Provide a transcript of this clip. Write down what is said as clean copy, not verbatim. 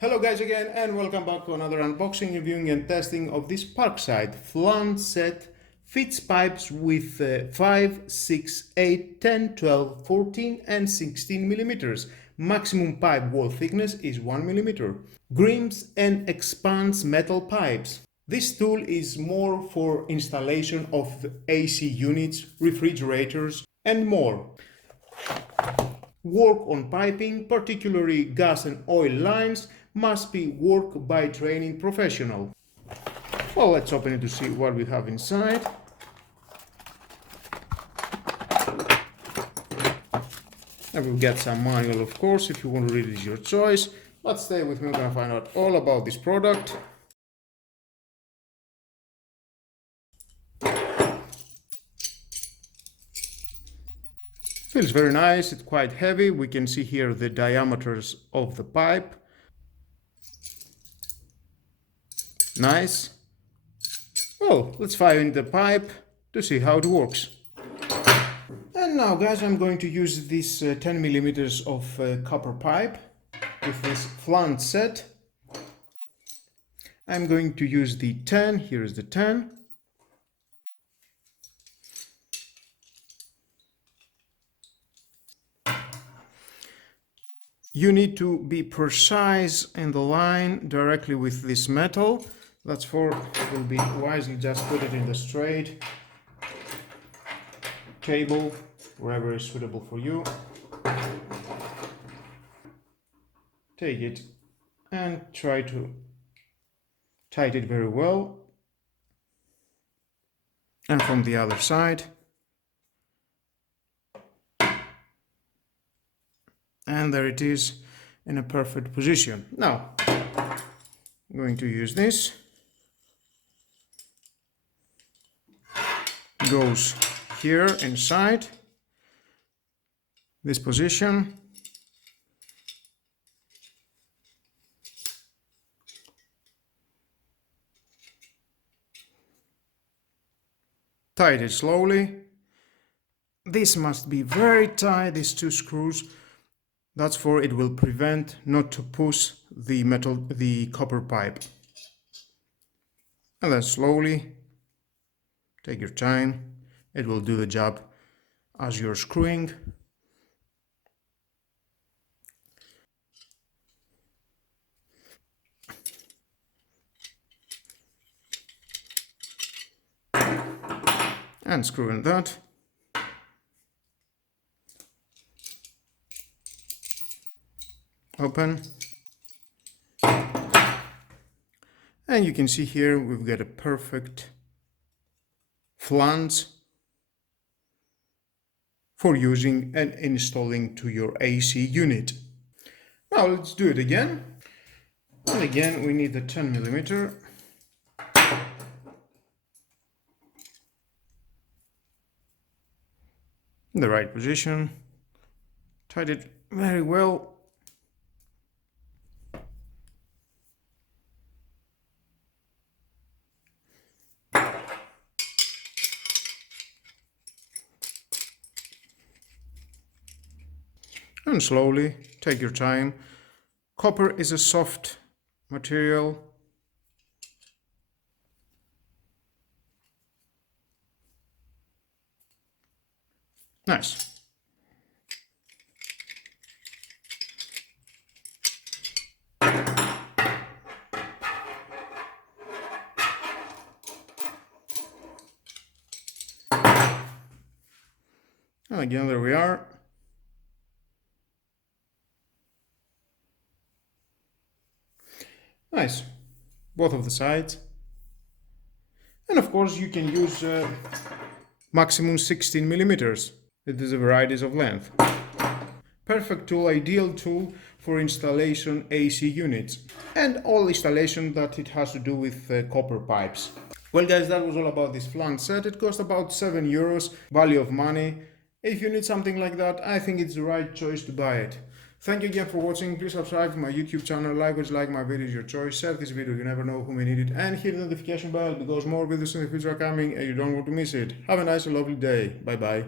Hello guys again and welcome back to another unboxing, reviewing and testing of this Parkside Flange set. Fits pipes with 5, 6, 8, 10, 12, 14 and 16 millimeters. Maximum pipe wall thickness is 1 millimeter. Grims and expands metal pipes. This tool is more for installation of AC units, refrigerators and more. Work on piping, particularly gas and oil lines, must be work by training professional. Well, let's open it to see what we have inside. And we'll get some manual, of course. If you want to read it, it's your choice. But stay with me, I'm gonna find out all about this product. Feels very nice, it's quite heavy. We can see here the diameters of the pipe. Nice. Well, let's fire in the pipe to see how it works. And now guys, I'm going to use this 10 millimeters of copper pipe with this Flange set. I'm going to use the 10, here's the 10. You need to be precise in the line directly with this metal. That's for, it will be wisely just put it in the straight table, wherever is suitable for you. Take it and try to tight it very well. And from the other side. And there it is in a perfect position. Now, I'm going to use this. Goes here inside this position. Tight it slowly. This must be very tight, these two screws. That's for it will prevent not to push the copper pipe. And then slowly, take your time, it will do the job as you're screwing. And screwing that. Open. And you can see here we've got a perfect flange for using and installing to your AC unit. Now let's do it again. And again we need the 10 millimeter. In the right position. Tight it very well. And slowly, take your time. Copper is a soft material. Nice. And again, there we are. Nice, both of the sides. And of course you can use maximum 16 millimeters. It is a varieties of length. Perfect tool, ideal tool for installation AC units and all installation that it has to do with copper pipes. Well guys, that was all about this Flange set. It cost about 7 euros, value of money. If you need something like that, I think it's the right choice to buy it. Thank you again for watching. Please subscribe to my YouTube channel, like my videos, your choice, share this video, you never know who may need it, and hit the notification bell because more videos in the future are coming and you don't want to miss it. Have a nice and lovely day. Bye bye.